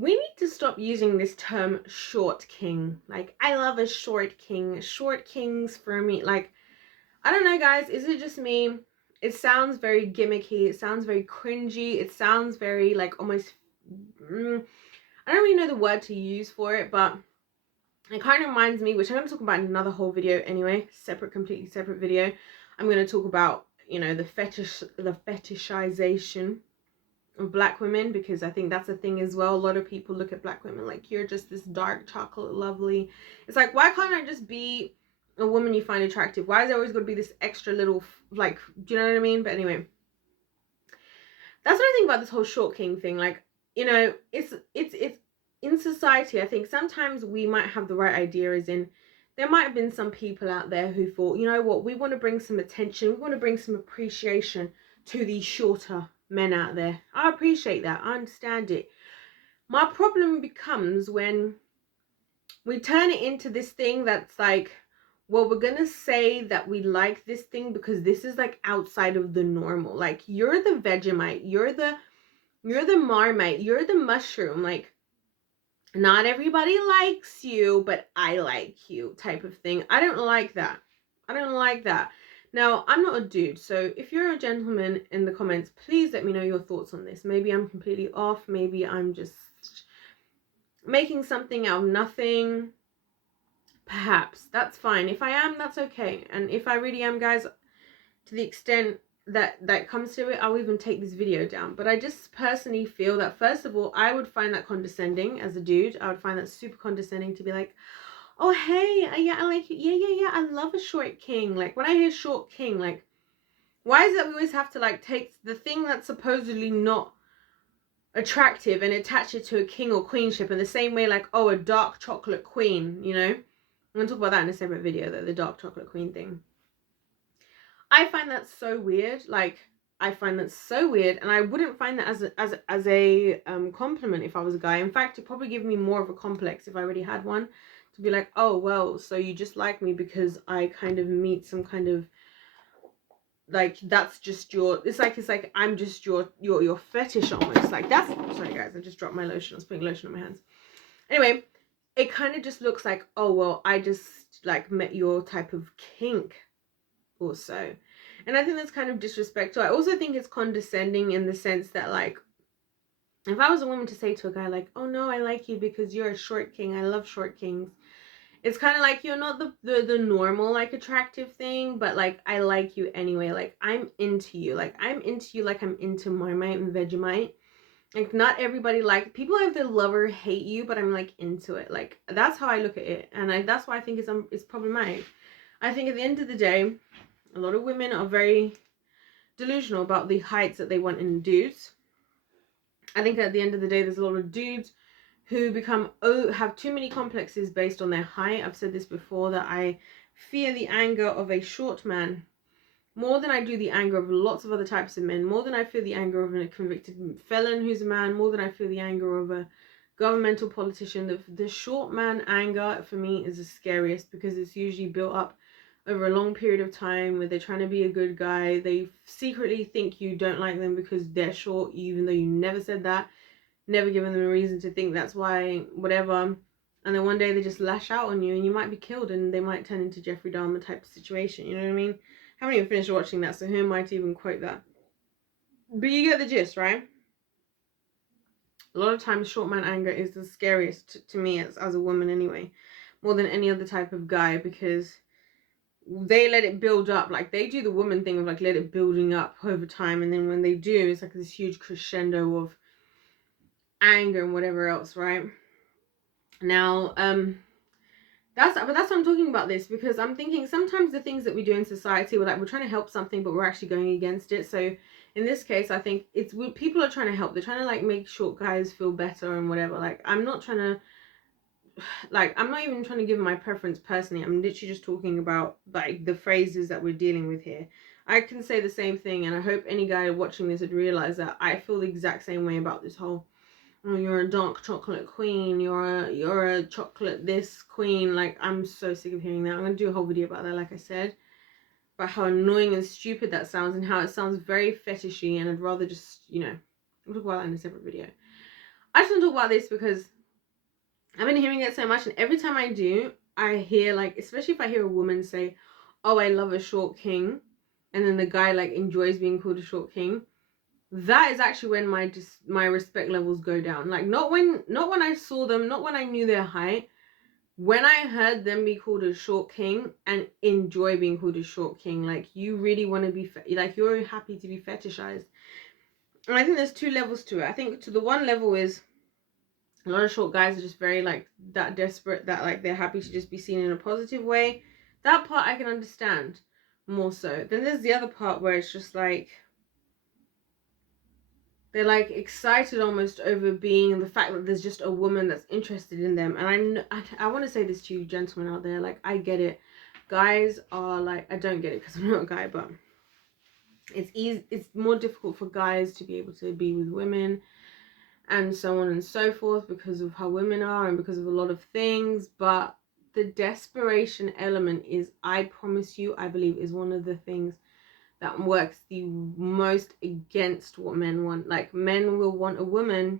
we need to stop using this term short king. Like, I love a short king. Short kings for me, like, I don't know, guys, is it just me? It sounds very gimmicky, it sounds very cringy, it sounds very like almost I don't really know the word to use for it, but it kind of reminds me, which I'm going to talk about in another whole video anyway, completely separate video. I'm going to talk about, you know, the fetishization of black women, because I think that's a thing as well. A lot of people look at black women like, you're just this dark chocolate lovely. It's like, why can't I just be a woman you find attractive? Why is there always going to be this extra little, like, do you know what I mean? But anyway, that's what I think about this whole short king thing. Like, you know, it's in society, I think sometimes we might have the right idea, as in there might have been some people out there who thought, you know what, we want to bring some attention, we want to bring some appreciation to these shorter men out there. I appreciate that, I understand it. My problem becomes when we turn it into this thing that's like, well, we're gonna say that we like this thing because this is like outside of the normal. Like, you're the Vegemite, you're the Marmite, you're the mushroom. Like, not everybody likes you, but I like you, type of thing. I don't like that. I don't like that. Now, I'm not a dude, so if you're a gentleman in the comments, please let me know your thoughts on this. Maybe I'm completely off. Maybe I'm just making something out of nothing. Perhaps. That's fine. If I am, that's okay. And if I really am, guys, to the extent that comes to it, I'll even take this video down. But I just personally feel that, first of all, I would find that condescending as a dude. I would find that super condescending to be like, oh, hey, yeah, I like you. Yeah, I love a short king. Like, when I hear short king, like, why is it we always have to, like, take the thing that's supposedly not attractive and attach it to a king or queenship in the same way, like, oh, a dark chocolate queen, you know? I'm going to talk about that in a separate video, though, the dark chocolate queen thing. I find that so weird. Like, I find that so weird, and I wouldn't find that as a compliment if I was a guy. In fact, it'd probably give me more of a complex if I already had one, to be like, oh well, so you just like me because I kind of meet some kind of, like, that's just your, it's like I'm just your fetish almost. Like, that's, sorry guys, I just dropped my lotion. I was putting lotion on my hands. Anyway, it kind of just looks like, oh well, I just like met your type of kink or so. And I think that's kind of disrespectful. I also think it's condescending in the sense that, like, if I was a woman to say to a guy like, oh no, I like you because you're a short king, I love short kings, it's kind of like, you're not the normal, like, attractive thing, but like, I like you anyway. Like, I'm into you. Like, I'm into you like I'm into Marmite and Vegemite. Like, not everybody, like, people either love or hate you, but I'm like into it. Like, that's how I look at it. And that's why I think it's problematic. I think at the end of the day, a lot of women are very delusional about the heights that they want in dudes. I think at the end of the day, there's a lot of dudes who have too many complexes based on their height. I've said this before, that I fear the anger of a short man more than I do the anger of lots of other types of men, more than I feel the anger of a convicted felon who's a man, more than I feel the anger of a governmental politician. The short man anger for me is the scariest, because it's usually built up over a long period of time where they're trying to be a good guy. They secretly think you don't like them because they're short, even though you never said that, never given them a reason to think that's why, whatever. And then one day they just lash out on you and you might be killed, and they might turn into Jeffrey Dahmer type of situation, you know what I mean? I haven't even finished watching that, so who am I to even quote that? But you get the gist, right? A lot of times short man anger is the scariest to me as a woman anyway, more than any other type of guy, because they let it build up. Like, they do the woman thing of like let it building up over time, and then when they do, it's like this huge crescendo of anger and whatever else, right? Now, that's what I'm talking about this, because I'm thinking sometimes the things that we do in society, we're trying to help something, but we're actually going against it. So in this case, I think people are trying to help. They're trying to like make short guys feel better and whatever. Like, I'm not trying to, like, I'm not even trying to give my preference personally. I'm literally just talking about like the phrases that we're dealing with here. I can say the same thing, and I hope any guy watching this would realize that I feel the exact same way about this whole, oh, you're a dark chocolate queen, you're a chocolate this queen. Like, I'm so sick of hearing that. I'm gonna do a whole video about that, like I said, about how annoying and stupid that sounds, and how it sounds very fetishy, and I'd rather just, you know, we'll talk about that in a separate video. I just want to talk talk about this because I've been hearing it so much, and every time I do, I hear, like, especially if I hear a woman say, oh, I love a short king, and then the guy like enjoys being called a short king, that is actually when my respect levels go down. Like, not when I saw them, not when I knew their height, when I heard them be called a short king and enjoy being called a short king. Like, you really want to be like, you're happy to be fetishized. And I think there's two levels to it. I think to the one level is a lot of short guys are just very like that desperate that like they're happy to just be seen in a positive way. That part I can understand more so. Then there's the other part where it's just like they're like excited almost over being the fact that there's just a woman that's interested in them. And I want to say this to you gentlemen out there, like, I get it. Guys are like, I don't get it because I'm not a guy, but it's more difficult for guys to be able to be with women and so on and so forth because of how women are and because of a lot of things. But the desperation element is, I promise you, I believe is one of the things that works the most against what men want. Like, men will want a woman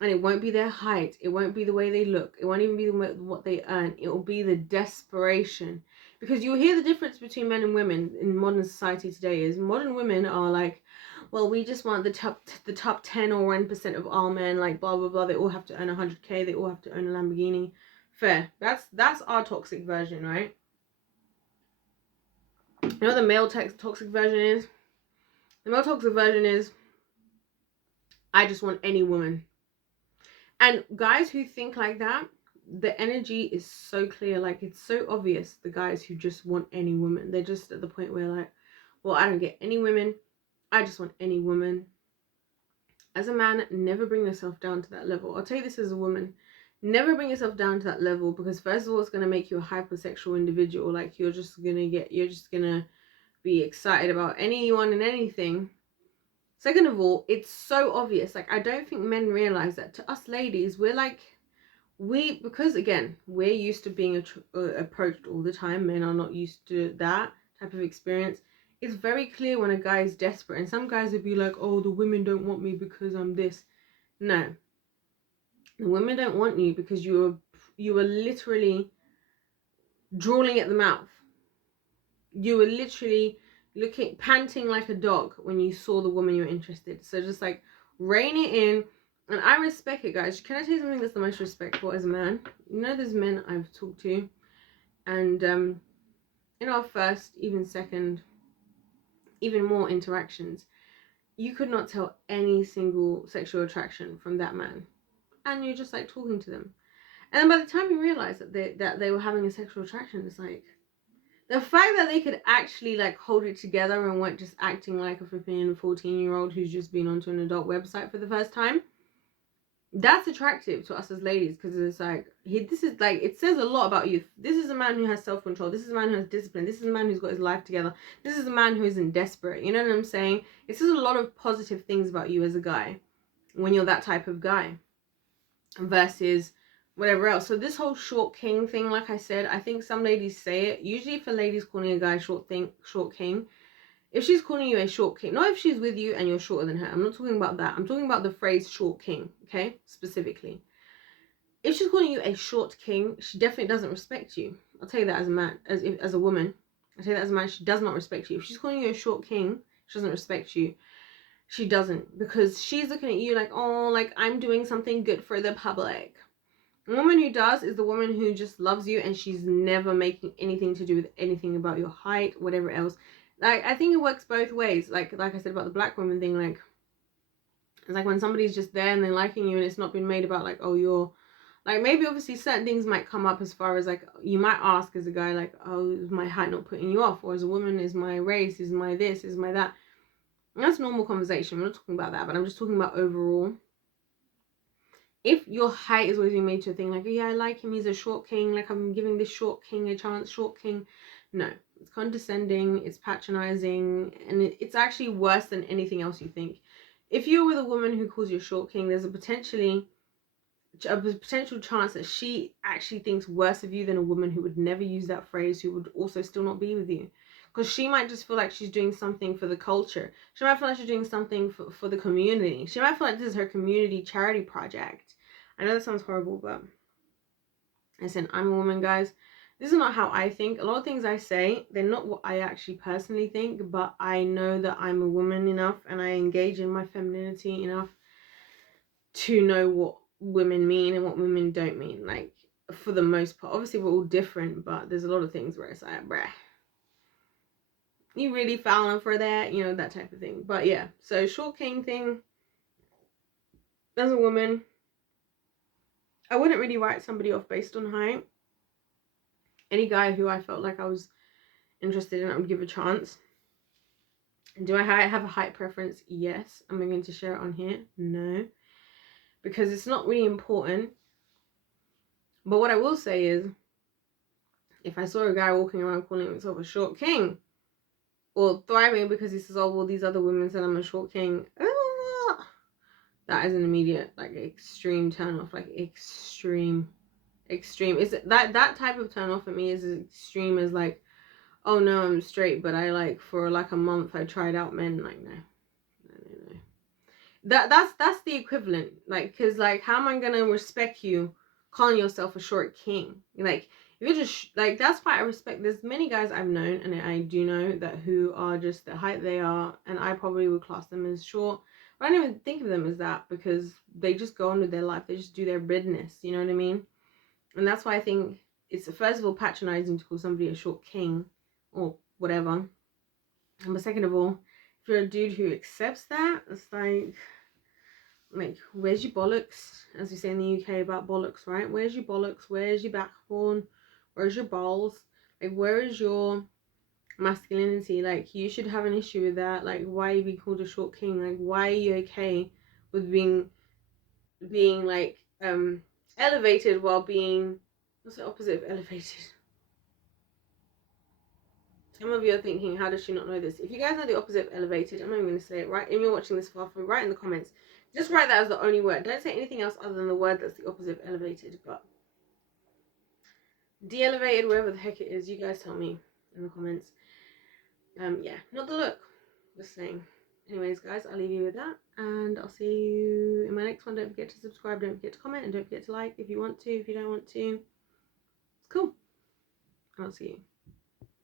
and it won't be their height, it won't be the way they look, it won't even be what they earn, it will be the desperation. Because you'll hear the difference between men and women in modern society today is modern women are like, well, we just want the top 10 or 1% of all men, like blah blah blah, they all have to earn 100k, they all have to own a Lamborghini. Fair. That's our toxic version, right? You know what the male toxic version is? The male toxic version is, I just want any woman. And guys who think like that, the energy is so clear. Like, it's so obvious, the guys who just want any woman. They're just at the point where like, well, I don't get any women, I just want any woman. As a man, never bring yourself down to that level. I'll tell you this as a woman. Never bring yourself down to that level, because first of all, it's going to make you a hypersexual individual. Like, you're just going to be excited about anyone and anything. Second of all, it's so obvious. Like, I don't think men realize that. To us ladies, we're like, because again, we're used to being approached all the time. Men are not used to that type of experience. It's very clear when a guy is desperate, and some guys would be like, oh, the women don't want me because I'm this. No, the women don't want you because you were literally drooling at the mouth. You were literally panting like a dog when you saw the woman you're interested. So just like rein it in. And I respect it, guys. Can I tell you something that's the most respectful as a man? You know, there's men I've talked to, and in our first, even second, even more interactions, you could not tell any single sexual attraction from that man, and you're just like talking to them, and then by the time you realize that they were having a sexual attraction, it's like the fact that they could actually like hold it together and weren't just acting like a flipping 14-year-old who's just been onto an adult website for the first time. That's attractive to us as ladies, because it's like, this is like, it says a lot about you. This is a man who has self-control. This is a man who has discipline. This is a man who's got his life together. This is a man who isn't desperate. You know what I'm saying? It says a lot of positive things about you as a guy when you're that type of guy versus whatever else. So this whole short king thing, like I said, I think some ladies say it. Usually if a lady's calling a guy short king, if she's calling you a short king, not if she's with you and you're shorter than her. I'm not talking about that. I'm talking about the phrase short king, okay? Specifically. If she's calling you a short king, she definitely doesn't respect you. I'll tell you that as a man, as a woman. I'll tell you that as a man, she does not respect you. If she's calling you a short king, she doesn't respect you. She doesn't, because she's looking at you like, oh, like I'm doing something good for the public. A woman who does is the woman who just loves you and she's never making anything to do with anything about your height, whatever else. Like, I think it works both ways. Like I said about the black woman thing, like, it's like when somebody's just there and they're liking you and it's not been made about like, oh, you're like, maybe obviously certain things might come up as far as like, you might ask as a guy like, oh, is my height not putting you off? Or as a woman, is my race, is my this, is my that? And that's normal conversation. We're not talking about that, but I'm just talking about overall. If your height is always being made to a thing like, oh, yeah, I like him, he's a short king, like I'm giving this short king a chance, short king. No, it's condescending, it's patronizing, and it's actually worse than anything else you think. If you're with a woman who calls you a short king, there's a potential chance that she actually thinks worse of you than a woman who would never use that phrase, who would also still not be with you. Because she might just feel like she's doing something for the culture. She might feel like she's doing something for the community. She might feel like this is her community charity project. I know that sounds horrible, but listen, I'm a woman, guys. This is not how I think. A lot of things I say, they're not what I actually personally think, but I know that I'm a woman enough and I engage in my femininity enough to know what women mean and what women don't mean. Like, for the most part. Obviously, we're all different, but there's a lot of things where it's like, bruh, you really falling for that? You know, that type of thing. But yeah, so short king thing, as a woman, I wouldn't really write somebody off based on height. Any guy who I felt like I was interested in, I would give a chance. Do I have a height preference? Yes. Am I going to share it on here? No. Because it's not really important. But what I will say is, if I saw a guy walking around calling himself a short king, or thriving because he says, oh, well, these other women said I'm a short king, that is an immediate, like, extreme turn off. Like, extreme. Is that type of turn off for me is as extreme as, like, oh no, I'm straight, but I, like, for like a month I tried out men. Like, no. That's the equivalent. Like, because, like, how am I gonna respect you calling yourself a short king? Like, if you're just like, that's why I respect, there's many guys I've known and I do know that who are just the height they are, and I probably would class them as short, but I don't even think of them as that because they just go on with their life. They just do their business, you know what I mean? And that's why I think it's, first of all, patronizing to call somebody a short king or whatever. But second of all, if you're a dude who accepts that, it's like, where's your bollocks? As we say in the UK about bollocks, right? Where's your bollocks? Where's your backbone? Where's your balls? Like, where is your masculinity? Like, you should have an issue with that. Like, why are you being called a short king? Like, why are you okay with being like elevated while being, what's the opposite of elevated? Some of you are thinking, how does she not know this? If you guys know the opposite of elevated, I'm not even going to say it, right? If you're watching this far through, write in the comments. Just write that as the only word. Don't say anything else other than the word that's the opposite of elevated. But de-elevated, wherever the heck it is, you guys tell me in the comments. Yeah, not the look. Just saying. Anyways, guys, I'll leave you with that. And I'll see you in my next one. Don't forget to subscribe. Don't forget to comment. And don't forget to like if you want to. If you don't want to, it's cool. I'll see you.